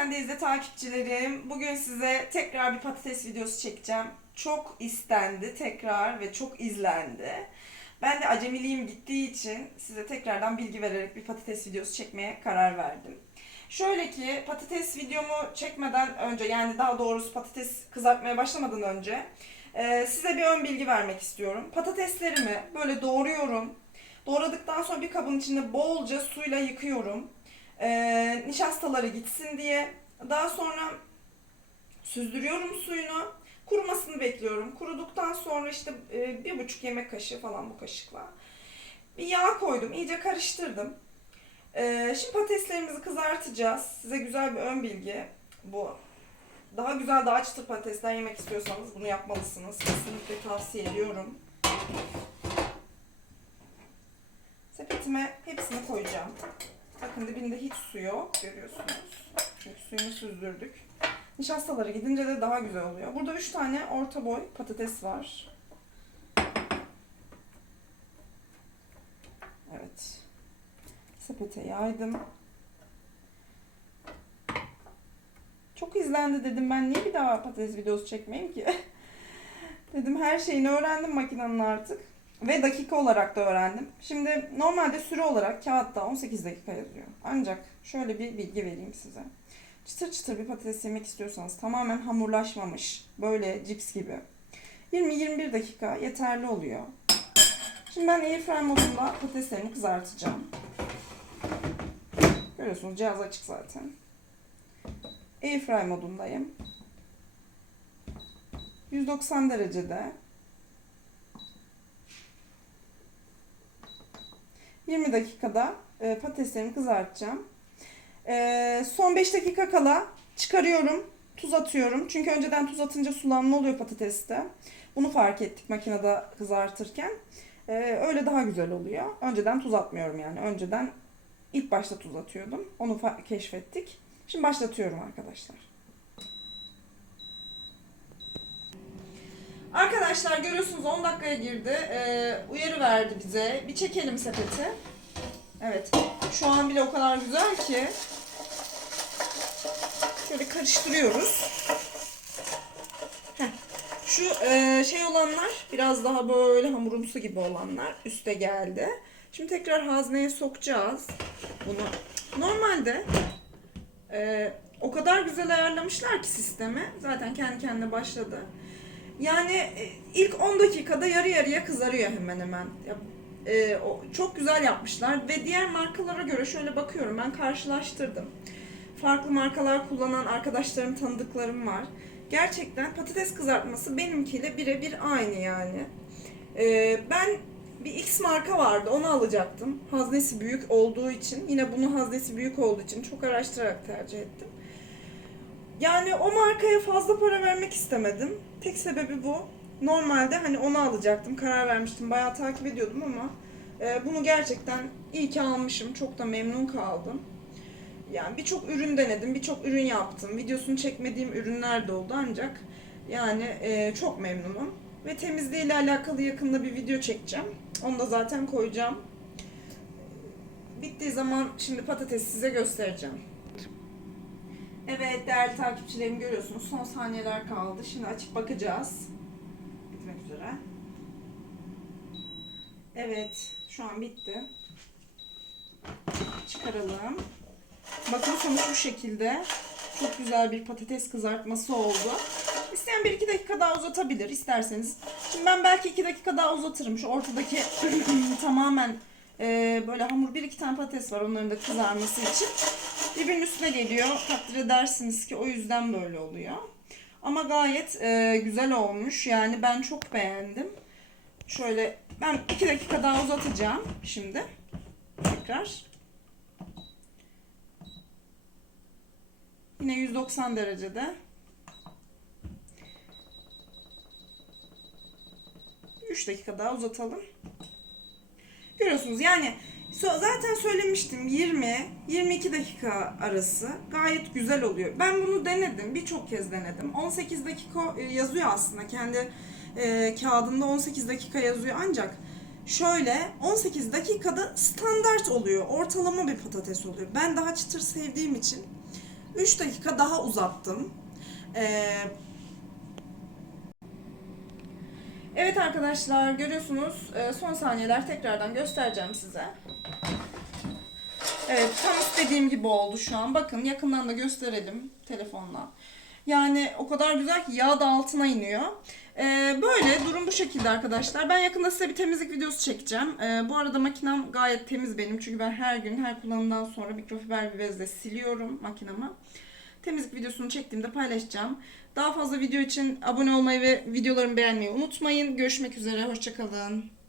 Sen de izle takipçilerim. Bugün size tekrar bir patates videosu çekeceğim. Çok istendi tekrar ve çok izlendi. Ben de acemiliğim gittiği için size tekrardan bilgi vererek bir patates videosu çekmeye karar verdim. Şöyle ki patates videomu çekmeden önce yani daha doğrusu patates kızartmaya başlamadan önce e, size bir ön bilgi vermek istiyorum. Patateslerimi böyle doğruyorum. Doğradıktan sonra bir kabın içinde bolca suyla yıkıyorum. Ee, nişastaları gitsin diye. Daha sonra süzdürüyorum suyunu. Kurumasını bekliyorum. Kuruduktan sonra işte e, bir buçuk yemek kaşığı falan bu kaşıkla. Bir yağ koydum. iyice karıştırdım. Ee, şimdi patateslerimizi kızartacağız. Size güzel bir ön bilgi. Bu daha güzel daha çıtır patatesler yemek istiyorsanız bunu yapmalısınız. Kesinlikle tavsiye ediyorum. Sepetime hepsini koyacağım. Bakın dibinde hiç su yok. Görüyorsunuz. Çünkü suyunu süzdürdük. Nişastaları gidince de daha güzel oluyor. Burada 3 tane orta boy patates var. Evet. Sepete yaydım. Çok izlendi dedim ben niye bir daha patates videosu çekmeyeyim ki? dedim her şeyini öğrendim makinenin artık. Ve dakika olarak da öğrendim. Şimdi normalde süre olarak kağıtta 18 dakika yazıyor. Ancak şöyle bir bilgi vereyim size. Çıtır çıtır bir patates yemek istiyorsanız tamamen hamurlaşmamış, böyle cips gibi. 20-21 dakika yeterli oluyor. Şimdi ben airfryer modunda patateslerimi kızartacağım. Görüyorsunuz cihaz açık zaten. Airfryer modundayım. 190 derecede 20 dakikada e, patateslerimi kızartacağım. E, son 5 dakika kala çıkarıyorum. Tuz atıyorum. Çünkü önceden tuz atınca sulanma oluyor patateste. Bunu fark ettik makinede kızartırken. E, öyle daha güzel oluyor. Önceden tuz atmıyorum yani. Önceden ilk başta tuz atıyordum. Onu keşfettik. Şimdi başlatıyorum arkadaşlar. Arkadaşlar görüyorsunuz 10 dakikaya girdi. Ee, uyarı verdi bize. Bir çekelim sepeti. Evet. Şu an bile o kadar güzel ki. Şöyle karıştırıyoruz. Şu e, şey olanlar biraz daha böyle hamurumsu gibi olanlar üste geldi. Şimdi tekrar hazneye sokacağız bunu. Normalde e, o kadar güzel ayarlamışlar ki sistemi. Zaten kendi kendine başladı. Yani e, ilk 10 dakikada yarı yarıya kızarıyor hemen hemen. Ya, e, o, çok güzel yapmışlar ve diğer markalara göre şöyle bakıyorum ben karşılaştırdım. Farklı markalar kullanan arkadaşlarım, tanıdıklarım var. Gerçekten patates kızartması benimkiyle birebir aynı yani. E, ben bir X marka vardı onu alacaktım. Haznesi büyük olduğu için yine bunu haznesi büyük olduğu için çok araştırarak tercih ettim. Yani o markaya fazla para vermek istemedim. Tek sebebi bu. Normalde hani onu alacaktım. Karar vermiştim. Bayağı takip ediyordum ama e, bunu gerçekten iyi ki almışım. Çok da memnun kaldım. Yani birçok ürün denedim. Birçok ürün yaptım. Videosunu çekmediğim ürünler de oldu ancak yani e, çok memnunum. Ve temizliği ile alakalı yakında bir video çekeceğim. Onu da zaten koyacağım. Bittiği zaman şimdi patatesi size göstereceğim. Evet değerli takipçilerim görüyorsunuz son saniyeler kaldı. Şimdi açıp bakacağız. Bitmek üzere. Evet şu an bitti. Çıkaralım. Bakın sonuç bu şekilde. Çok güzel bir patates kızartması oldu. İsteyen bir iki dakika daha uzatabilir isterseniz. Şimdi ben belki iki dakika daha uzatırım. Şu ortadaki tamamen e, böyle hamur bir iki tane patates var onların da kızarması için. Birbirinin üstüne geliyor. Takdir edersiniz ki o yüzden böyle oluyor. Ama gayet e, güzel olmuş. Yani ben çok beğendim. Şöyle ben iki dakika daha uzatacağım şimdi. Tekrar. Yine 190 derecede. 3 dakika daha uzatalım. Görüyorsunuz yani zaten söylemiştim 20-22 dakika arası gayet güzel oluyor. Ben bunu denedim birçok kez denedim. 18 dakika e, yazıyor aslında kendi e, kağıdında 18 dakika yazıyor ancak şöyle 18 dakikada standart oluyor. Ortalama bir patates oluyor. Ben daha çıtır sevdiğim için 3 dakika daha uzattım. Ee, Evet arkadaşlar görüyorsunuz Ee, son saniyeler tekrardan göstereceğim size. Evet tam istediğim gibi oldu şu an. Bakın yakından da gösterelim telefonla. Yani o kadar güzel ki yağ da altına iniyor. Ee, böyle durum bu şekilde arkadaşlar. Ben yakında size bir temizlik videosu çekeceğim. Ee, bu arada makinem gayet temiz benim. Çünkü ben her gün her kullanımdan sonra mikrofiber bir bezle siliyorum makinamı. Temizlik videosunu çektiğimde paylaşacağım. Daha fazla video için abone olmayı ve videolarımı beğenmeyi unutmayın. Görüşmek üzere. Hoşçakalın.